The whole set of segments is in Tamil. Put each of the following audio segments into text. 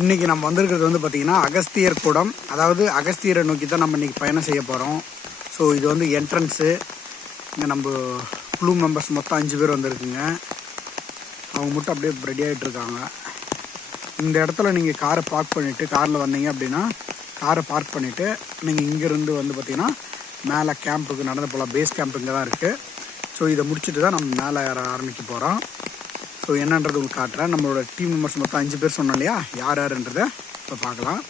இன்னைக்கு நம்ம வந்திருக்கிறது வந்து பார்த்தீங்கன்னா அகஸ்தியர் கூடம். அதாவது அகஸ்தியரை நோக்கி தான் நம்ம இன்றைக்கி பயணம் செய்ய போகிறோம் ஸோ இது வந்து என்ட்ரன்ஸு இங்கே நம்ம குழு மெம்பர்ஸ் மொத்தம் அஞ்சு பேர் வந்திருக்குங்க. அவங்க மட்டும் அப்படியே ரெடி ஆகிட்டுருக்காங்க இந்த இடத்துல நீங்கள் காரை பார்க் பண்ணிவிட்டு காரில் வந்தீங்க அப்படின்னா காரை பார்க் பண்ணிவிட்டு நீங்கள் இங்கேருந்து வந்து பார்த்திங்கன்னா மேலே கேம்புக்கு நடந்து போகலாம். பேஸ் கேம்ப் இங்கே தான் இருக்குது ஸோ இதை முடிச்சுட்டு தான் நம்ம மேலே ஏற ஆரம்பிக்க போகிறோம் ஸோ என்னன்றது உங்களுக்கு காட்டுறேன். நம்மளோட டீம் மெம்பர்ஸ் மொத்தம் அஞ்சு பேர் சொன்னோம் இல்லையா? யார் யாருன்றதை இப்போ பார்க்கலாம்.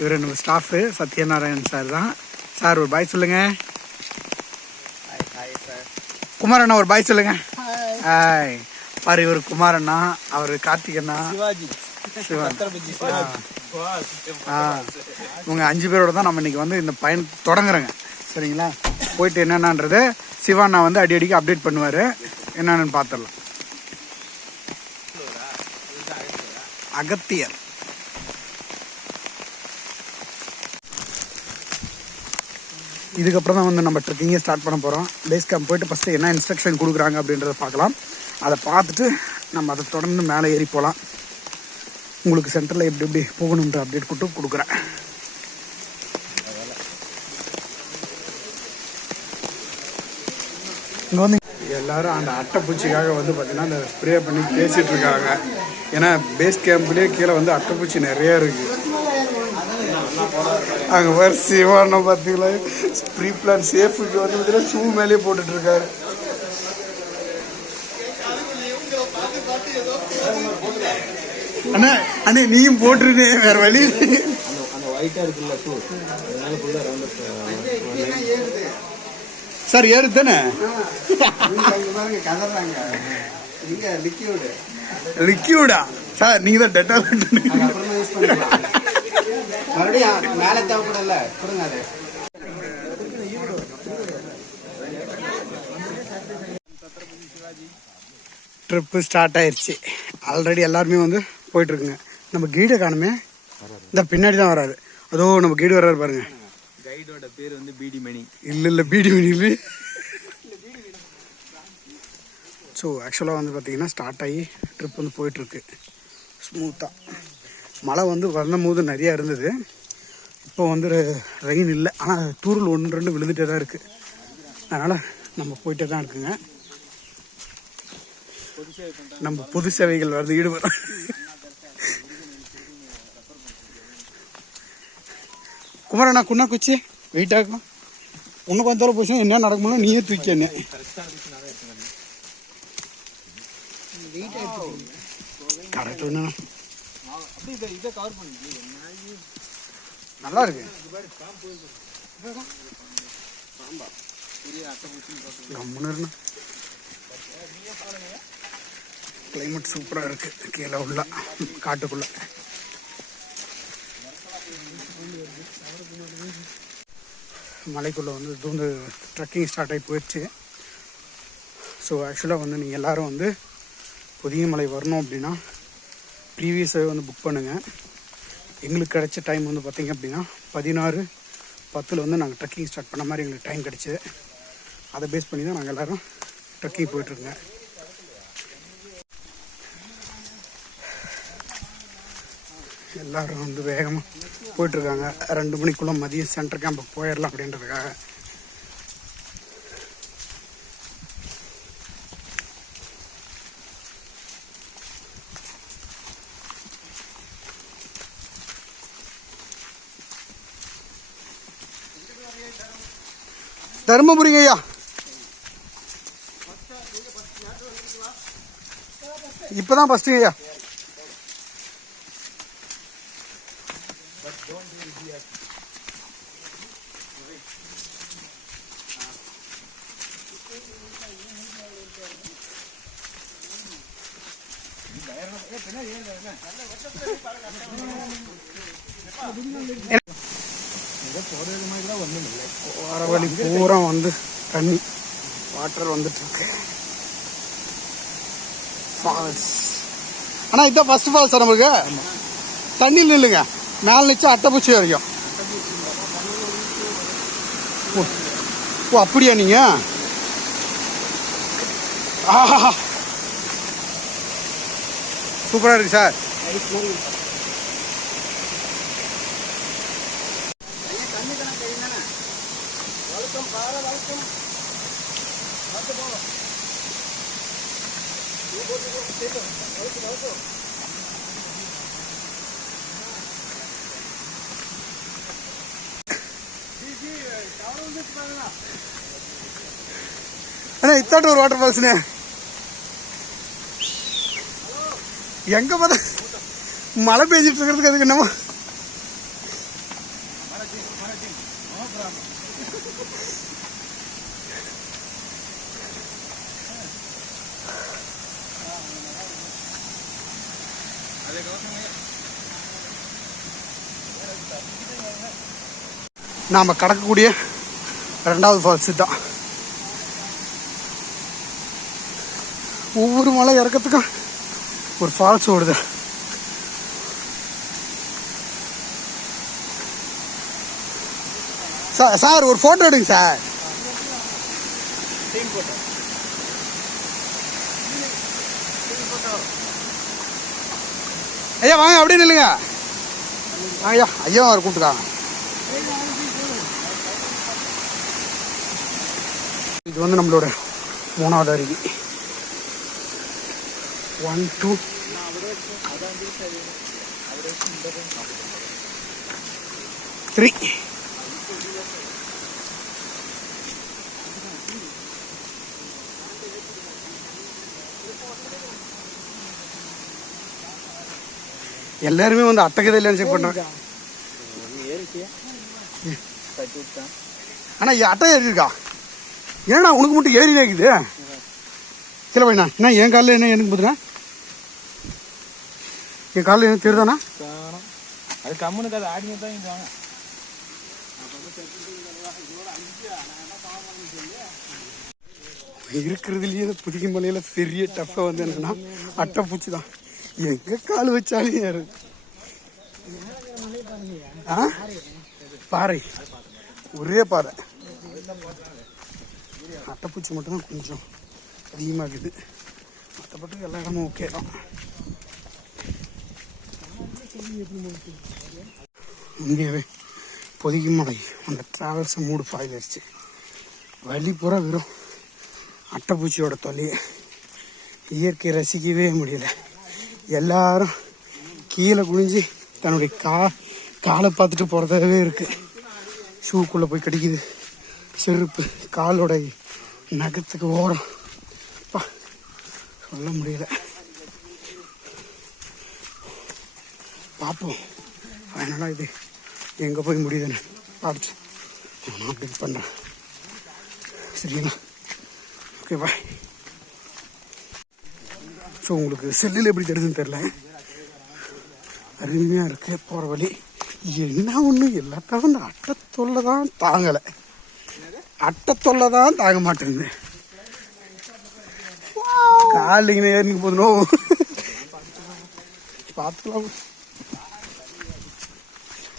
இவர் நம்ம ஸ்டாஃபு சத்யநாராயண் சார் தான். சார் ஒரு பாய் சொல்லுங்க. குமாரண்ணா ஒரு பாய் சொல்லுங்க. ஹாய் பாரு இவர் குமாரண்ணா அவர் கார்த்திகண்ணா சிவாஜி. சிவன் சத்ரபதி ஆ. இவங்க அஞ்சு பேரோட தான் நம்ம இன்னைக்கு வந்து இந்த பயன் தொடங்குறோங்க. சரிங்களா? போயிட்டு என்னென்னன்றது சிவாண்ணா வந்து அடி அடிக்கு அப்டேட் பண்ணுவார். என்னன்னு பார்த்துடலாம் அகத்தியர். இதுக்கப்புறம் தான் வந்து நம்ம ட்ரெக்கிங்கே ஸ்டார்ட் பண்ண போகிறோம் பேஸ் கேம்ப் போயிட்டு ஃபஸ்ட்டு என்ன இன்ஸ்ட்ரக்ஷன் கொடுக்குறாங்க அப்படின்றத பார்க்கலாம். அதை பார்த்துட்டு நம்ம அதை தொடர்ந்து மேலே ஏறி போகலாம். உங்களுக்கு சென்டரில் எப்படி எப்படி போகணுன்ற அப்டேட் கொடுத்து கொடுக்குறேன். இங்கே வந்து எல்லாரும் அந்த அட்டைப்பூச்சிக்காக வந்து பார்த்தீங்கன்னா அந்த ஸ்ப்ரே பண்ணி பேசிகிட்டு இருக்காங்க ஏன்னா பேஸ் கேம்ப்லேயே கீழே வந்து அட்டைப்பூச்சி நிறைய இருக்குது அங்கே வேறு சிவான பார்த்தீங்களா ஸ்ப்ரீ பிளான் சேஃபுக்கு வந்து பார்த்தீங்கன்னா ஷூ மேலேயே போட்டுட்ருக்காரு. அண்ணா அண்ணே நீயும் போட்டுருந்தே வேற வழி அந்த ஒயிட்டாக இருக்குல்ல ஷூ அதனால ஃபுல்லாக ரவுண்ட் சார் ஏறு தானே? லிக்யூடு சார் நீங்க தான் டெட்டால் மறுபடியும் மேல தேவைப்படல கொடுங்க அது ட்ரிப்பு ஸ்டார்ட் ஆயிருச்சு. ஆல்ரெடி எல்லாருமே வந்து போயிட்டு இருக்குங்க. நம்ம கீடை காணுமே. இந்த பின்னாடி தான் வராரு. அதோ நம்ம கீடு வர்றாரு பாருங்க. கைடோட பேர் வந்து பிடி மணி. இல்லை இல்லை மணி மினிலு ஸோ ஆக்சுவலாக வந்து பார்த்தீங்கன்னா ஸ்டார்ட் ஆகி ட்ரிப் வந்து போயிட்டுருக்கு. ஸ்மூத்தாக மழை வந்து வந்தபோது நிறையா இருந்தது. இப்போ வந்து ரெயின் இல்லை. ஆனால் டூரில் ஒன்று ரெண்டு விழுந்துட்டே தான் இருக்குது அதனால் நம்ம போயிட்டே தான் இருக்குங்க. நம்ம பொது சேவைகள் வந்து ஈடுபடுறோம் குமரண்ணா குண்ணா குச்சி வெயிட்டாக்கும் ஆகும் இன்னும் கொஞ்ச தூரம் போச்சு என்ன நடக்குமோ நீயே தூக்கி என்ன? கரெக்ட் நல்லா இருக்கு. கிளைமேட் சூப்பராக climate இருக்கு. கீழே உள்ள காட்டுக்குள்ள. மலைக்குள்ளே வந்து இது வந்து ட்ரெக்கிங் ஸ்டார்ட் ஆகி போயிடுச்சு. ஸோ ஆக்சுவலாக வந்து நீங்கள் எல்லோரும் வந்து புதிய மலை வரணும் அப்படின்னா ப்ரீவியஸாகவே வந்து புக் பண்ணுங்கள் எங்களுக்கு கிடைச்ச டைம் வந்து பார்த்திங்க அப்படின்னா பதினாறு பத்தில் வந்து நாங்கள் ட்ரெக்கிங் ஸ்டார்ட் பண்ண மாதிரி எங்களுக்கு டைம் கிடச்சிது. அதை பேஸ் பண்ணி தான் நாங்கள் எல்லோரும் ட்ரெக்கிங் போயிட்டுருங்க எல்லாரும் வந்து வேகமாக போயிட்டுருக்காங்க. ரெண்டு மணிக்குள்ளே மதியம் சென்டர் கேம்புக்கு போயிடலாம் அப்படின்றதுக்காக. தருமபுரிங்க ஐயா. இப்பதான் ஃபஸ்ட்டு ஐயா. வர வழி பூரா வந்து தண்ணி வாட்டர் வந்துட்டு இருக்கு ஃபால்ஸ் அண்ணா இதான் ஃபர்ஸ்ட் ஃபால்ஸ் நம்மளுக்கு தண்ணியில் நில்லுங்க. மேலே நிச்சு அட்டைப்பூச்சி வரைக்கும். ஓ ஓ அப்படியா நீங்க? ஆஹா. சூப்பராக இருக்கு சார். அண்ணா இத்தாட்டு ஒரு வாட்டர் ஃபால்ஸ்ண்ணே எங்க பார்த்தா மழை பெஞ்சிட்டு இருக்கிறதுக்கு அதுக்கு என்னமோ? நாம் கடக்கக்கூடிய ரெண்டாவது ஃபால்ஸு தான் ஒவ்வொரு மலை இறக்கத்துக்கும் ஒரு ஃபால்ஸ் ஓடுது சார் சார் ஒரு ஃபோட்டோ எடுங்க சார். ஐயா வாங்க அப்படியே நில்லுங்க. ஐயா ஐயா அவர் கூப்பிட்டுக்காங்க இது வந்து நம்மளோட மூணாவது அருவி. ஒன் டூ த்ரீ எல்லாருமே வந்து அட்டகதை இல்லைன்னு செக் பண்ணுறாங்க ஆனால் அட்டை ஏறி இருக்கா? ஏன்னா உனக்கு மட்டும் ஏறி இருக்குது? சில பையனா என்ன என் காலில் என்ன எனக்கு புதுனா என் காலில் என்ன காணோம் அது கம்முனுக்கு அது ஆடிங்க தான் இங்க வாங்க இருக்கிறதுலயே இந்த மலையில பெரிய டஃப்பாக வந்து என்னன்னா அட்டைப்பூச்சி தான் எங்க கால் வச்சாலும் ஏறு ஆ? பாறை. ஒரே பாறை. அட்டைப்பூச்சி மட்டும்தான் கொஞ்சம் அதிகமாக இருக்குது மற்றபடி எல்லா இடமும் ஓகே தான். இங்கேவே பொதிகை மலை அந்த ட்ராவல்ஸை மூடு பாயிலிருச்சு வழி பூரா வெறும் அட்டைப்பூச்சியோட தொல்லை இயற்கையை ரசிக்கவே முடியல. எல்லாரும் கீழே குனிஞ்சு தன்னுடைய கா காலை பார்த்துட்டு போகிறதாவே இருக்குது ஷூக்குள்ளே போய் கிடைக்குது. செருப்பு காலோட நகத்துக்கு ஓரம். சொல்ல முடியல. பார்ப்போம் அதனால் இது எங்கே போய் முடியுதுன்னு பார்த்துட்டு நான் அப்டேட் பண்ணுறேன் சரிங்களா ஓகே பாய் ஸோ உங்களுக்கு செல்லில் எப்படி தெரியுதுன்னு தெரில அருமையாக இருக்கு போகிற வழி. என்ன ஒன்று எல்லாத்தான் இந்த அட்டை தொல்லை தான் தாங்கலை. அட்டை தொல்லை தான் தாங்க மாட்டேங்குது. காலிங்க ஏறிங்க போதுனோ பார்த்துக்கலாம்.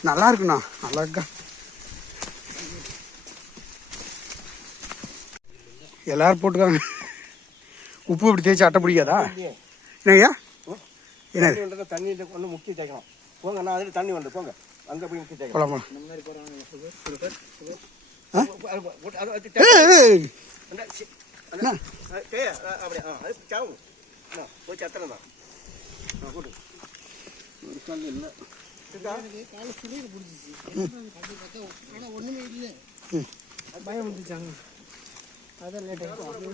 நல்லா இருக்குண்ணா நல்லா இருக்கா எல்லாரும் போட்டுக்காங்க. உப்பு இப்படி தேய்ச்சி அட்டை பிடிக்காதா? என்னய்யா? என்னது தண்ணி ஒன்று முக்கி தேய்க்கணும் போங்க நான் அதில் தண்ணி வந்து போங்க. அங்கே போய் முக்கி தேய்க்கணும் போலாமா? அது- அது வச்சு ஏய், ஏய், அந்த சி- என்ன? அது தேய, அ- அப்படியே? ஆ அது சாவும் என்ன போய் சத்திரம் தான். இல்லை. பயம் வந்துச்சாங்க. அதான் லேட் ஆகிடும்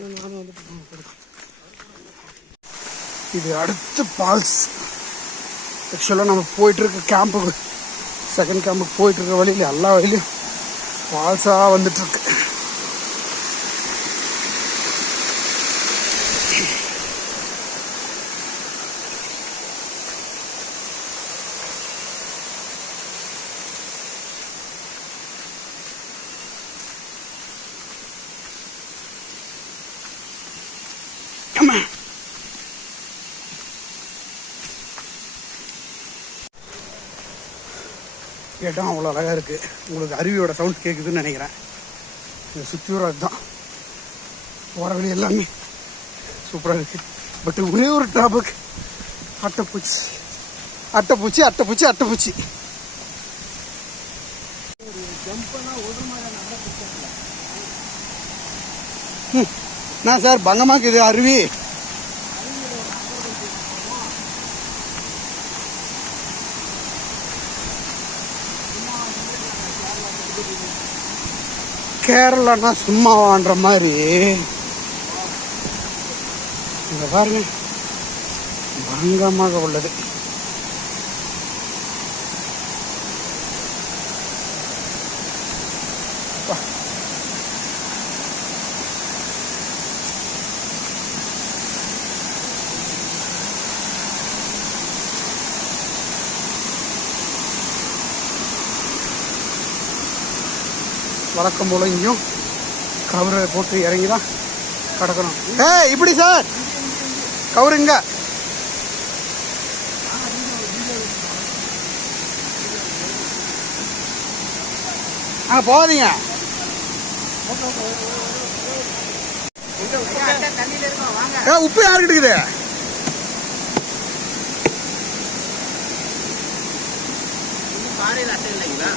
இது அடுத்த ஃபால்ஸ் ஆக்சுவலாக நம்ம போயிட்டு இருக்க கேம்புக்கு செகண்ட் கேம்புக்கு போயிட்டு இருக்க வழியில் எல்லா வழியிலும் ஃபால்ஸாக வந்துட்டு கேட்டால் அவ்வளோ அழகாக இருக்குது உங்களுக்கு அருவியோட சவுண்ட் கேட்குதுன்னு நினைக்கிறேன். இது சுற்றி வர அதுதான் போகிற வழி எல்லாமே சூப்பராக இருக்குது பட் ஒரே ஒரு டாபிக் அட்டைப்பூச்சி. அட்டைப்பூச்சி அட்டைப்பூச்சி அட்டைப்பூச்சி. நான் சார் பங்கமாக்குது அருவி. கேரளானா சும்மாவான்ற மாதிரி இங்க பாருங்க பங்கமாக உள்ளது அப்பா. வழக்கம் போல இங்கேயும் கவரை போட்டு இறங்கி தான் கிடக்கணும். ஏ இப்படி சார். கவருங்க. ஆ போகாதீங்க. ஏ உப்பு யாருக்கிட்ட இருக்குது? பாறையில் அட்டை இல்லைங்களா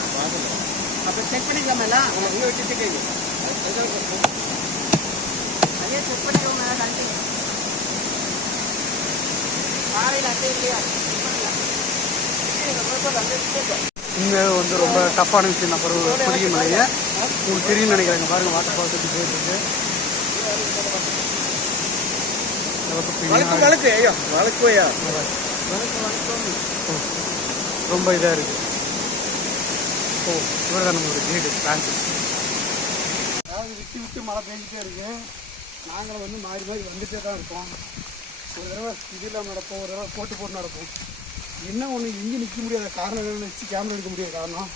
அப்போ செக் பண்ணிக்கலாமா இங்கே வச்சு செக் அதே செக் பண்ணிக்கோங்க கண்டி பாறையில் அட்டை இல்லையா? இங்கே வந்து ரொம்ப டஃப்பான விஷயம் பருவ புதிய மலையை உங்களுக்கு தெரியும்னு நினைக்கிறேங்க. பாருங்க வாட்டர் ஃபால்ஸ் எப்படி போயிட்டு வழக்கு ஐயா வழக்கு ஐயா. ரொம்ப இதாக இருக்கு. ஓ இவர் தான் நம்மளோட கைடு பிரான்சிஸ் அதாவது விட்டு விட்டு மழை பெஞ்சிட்டே இருக்கு. நாங்களும் வந்து மாறி மாறி வந்துட்டே தான் இருக்கோம். ஒரு தடவை இது இல்லாமல் நடப்போம் ஒரு தடவை போட்டு போட்டு நடப்போம். என்ன ஒன்று இங்கே நிற்க முடியாத காரணம் என்னென்னு வச்சு கேமரா எடுக்க முடியாத காரணம்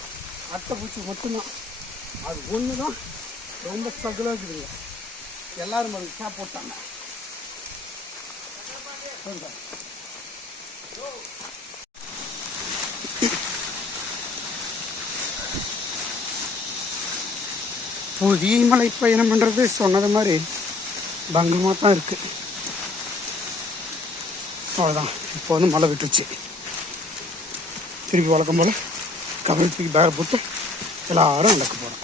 அட்டைப்பூச்சி மட்டும்தான். அது ஒன்று தான் ரொம்ப ஸ்ட்ரகிளாக இருக்குதுங்க எல்லோரும் அது கேப் போட்டாங்க. சொல்லுங்க புதிய மலை பயணம் பண்ணுறது சொன்னது மாதிரி பங்கமாக தான் இருக்குது அவ்வளோதான் இப்போ வந்து மழை விட்டுருச்சு. திருப்பி வழக்கம் போல் கபடி தூக்கி பேக போட்டு எல்லாரும் நடக்க போகிறோம்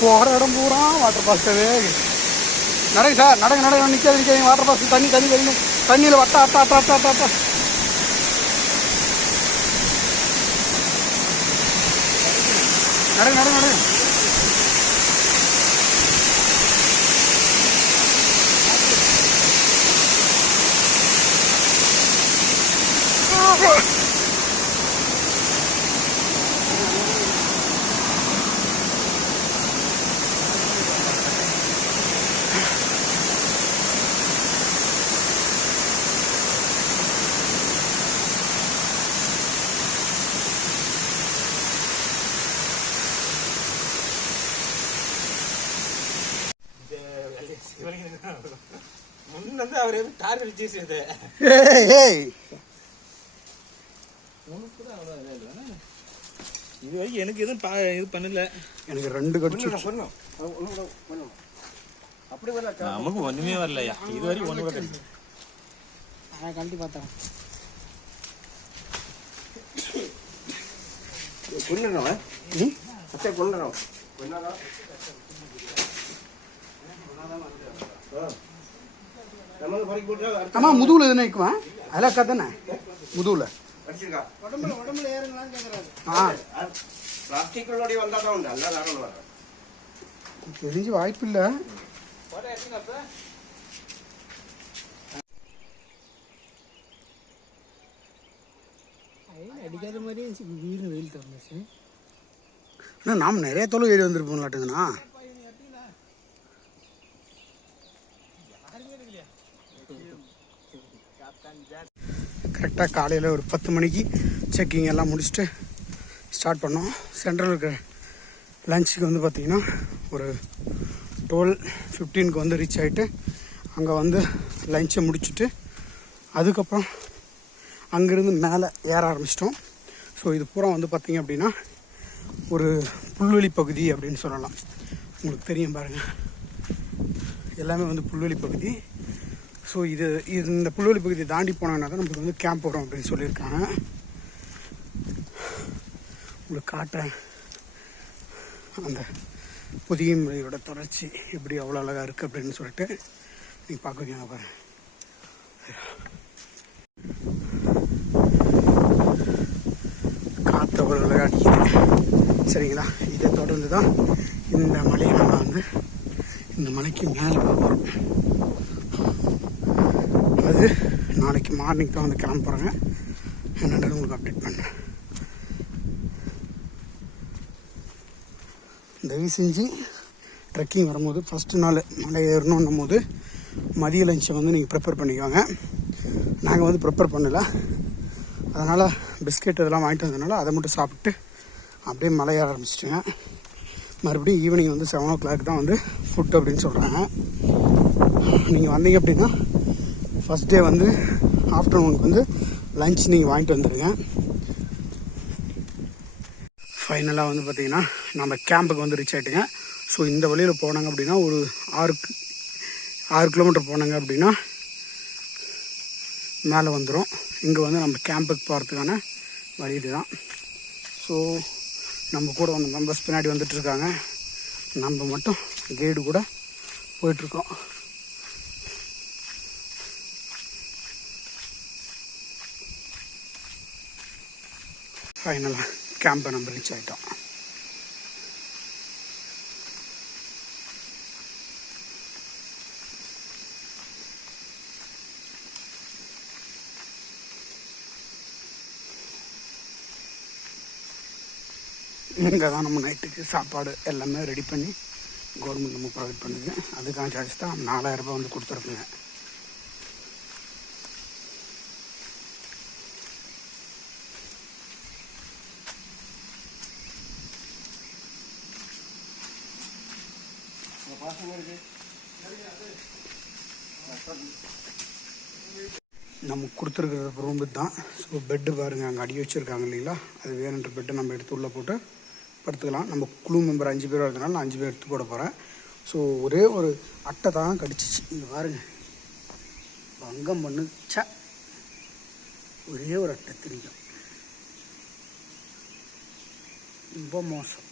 போகிற இடம் பூரா வாட்டர் பாஸ்டவே நடங்க சார் நடங்க நடங்க. நிற்காது நிற்காது வாட்டர் பாஸ் தண்ணி தண்ணி தண்ணி. தண்ணியில் வட்டா அட்ட அட்ட அட்டா அட்டா. நடங்க நடங்க நடங்க முன்னந்து அவர் இது வரைக்கும் எனக்கு எதுவும் பா இது பண்ணல. எனக்கு ரெண்டு கடிச்சு அப்படி வரல நமக்கு ஒண்ணுமே வரலையா? இது வரைக்கும் ஒண்ணு கூட நான் கழட்டி. பார்த்தேன். கொண்டுறோம் அத்தை கொண்டுறோம் கொண்டாடா நம்ம ஆமா முதுகுல எதுனா நிற்குமா அதெல்லாம் அக்கா தானே முதுகுல தெரிஞ்சு வாய்ப்பு இல்லை அடிக்காத மாதிரியே வீடு வெயில் திறந்துச்சு அண்ணா நாம் நிறைய தொலை ஏறி வந்துருப்போம்லாட்டுங்கண்ணா. கரெக்டாக காலையில் ஒரு பத்து மணிக்கு செக்கிங் எல்லாம் முடிச்சுட்டு ஸ்டார்ட் பண்ணோம். சென்ட்ரல் இருக்கிற லஞ்சுக்கு வந்து பார்த்திங்கன்னா ஒரு டுவெல் ஃபிஃப்டீனுக்கு வந்து ரீச் ஆகிட்டு அங்கே வந்து லஞ்சை முடிச்சுட்டு அதுக்கப்புறம் அங்கேருந்து மேலே ஏற ஆரம்பிச்சிட்டோம். ஸோ இது பூரா வந்து பார்த்திங்க அப்படின்னா ஒரு புல்வெளி பகுதி அப்படின்னு சொல்லலாம். உங்களுக்கு தெரியும் பாருங்கள் எல்லாமே வந்து புல்வெளி பகுதி. ஸோ இது இந்த புல்வெளி பகுதியை தாண்டி போனாங்கன்னா தான் நமக்கு வந்து கேம்ப் வரும் அப்படின்னு சொல்லியிருக்காங்க. உங்களுக்கு காட்டுறேன். அந்த புதிய முறையோட தொடர்ச்சி எப்படி அவ்வளோ அழகாக இருக்குது அப்படின்னு சொல்லிட்டு நீங்கள் பார்க்குறீங்க பாரு காற்று அவ்வளோ அழகாக அடிக்குது. சரிங்களா? இதை தொடர்ந்து தான் இந்த மலையை நம்ம வந்து இந்த மலைக்கு மேலே போகிறோம் அது நாளைக்கு மார்னிங் தான் வந்து கிளம்ப போகிறாங்க என்னன்றது உங்களுக்கு அப்டேட் பண்ணுறேன் தயவு செஞ்சு ட்ரெக்கிங் வரும்போது ஃபஸ்ட்டு நாள் மலை ஏறணும் போது மதிய லஞ்சை வந்து நீங்கள் ப்ரிப்பேர் பண்ணிக்கோங்க. நாங்கள் வந்து ப்ரிப்பேர் பண்ணலை. அதனால் பிஸ்கெட் இதெல்லாம் வாங்கிட்டு வந்ததுனால அதை மட்டும் சாப்பிட்டு அப்படியே மலை ஏற ஆரம்பிச்சிட்டேங்க மறுபடியும் ஈவினிங் வந்து செவன் ஓ கிளாக் தான் வந்து ஃபுட் அப்படின்னு சொல்கிறாங்க நீங்கள் வந்தீங்க அப்படின்னா ஃபஸ்ட் டே வந்து ஆஃப்டர்நூனுக்கு வந்து லஞ்ச் நீங்கள் வாங்கிட்டு வந்துடுங்க ஃபைனலாக வந்து பார்த்திங்கன்னா நம்ம கேம்புக்கு வந்து ரீச் ஆகிட்டுங்க ஸோ இந்த வழியில் போனாங்க அப்படின்னா ஒரு ஆறு ஆறு கிலோமீட்டர் போனாங்க அப்படின்னா மேலே வந்துடும் இங்கே வந்து நம்ம கேம்புக்கு போகிறதுக்கான வழி இதுதான். ஸோ நம்ம கூட வந்து மெம்பர்ஸ் பின்னாடி வந்துட்டுருக்காங்க நம்ம மட்டும் கைடு கூட போயிட்டுருக்கோம் ஃபைனலாக கேம்பை நம்ம ரீச் ஆகிட்டோம் இங்கே தான் நம்ம நைட்டுக்கு சாப்பாடு எல்லாமே ரெடி பண்ணி கவர்மெண்ட் நம்ம ப்ரொவைட் பண்ணுது. அதுக்கான சார்ஜ் தான் நாலாயிரம் ரூபாய் வந்து கொடுத்துருக்குங்க. நம்ம கொடுத்துருக்கிற ரூம் தான் ஸோ பெட்டு பாருங்கள் அங்கே அடி வச்சுருக்காங்க இல்லைங்களா? அது வேணுன்ற பெட்டை நம்ம எடுத்து உள்ளே போட்டு படுத்துக்கலாம். நம்ம குழு மெம்பர் அஞ்சு பேர் வரதுனால நான் அஞ்சு பேர் எடுத்து போட போகிறேன் ஸோ ஒரே ஒரு அட்டை தான் கடிச்சிச்சு. இங்கே பாருங்கள் பங்கம் பண்ணுச்சா ஒரே ஒரு அட்டை திரிக்கும். ரொம்ப மோசம்.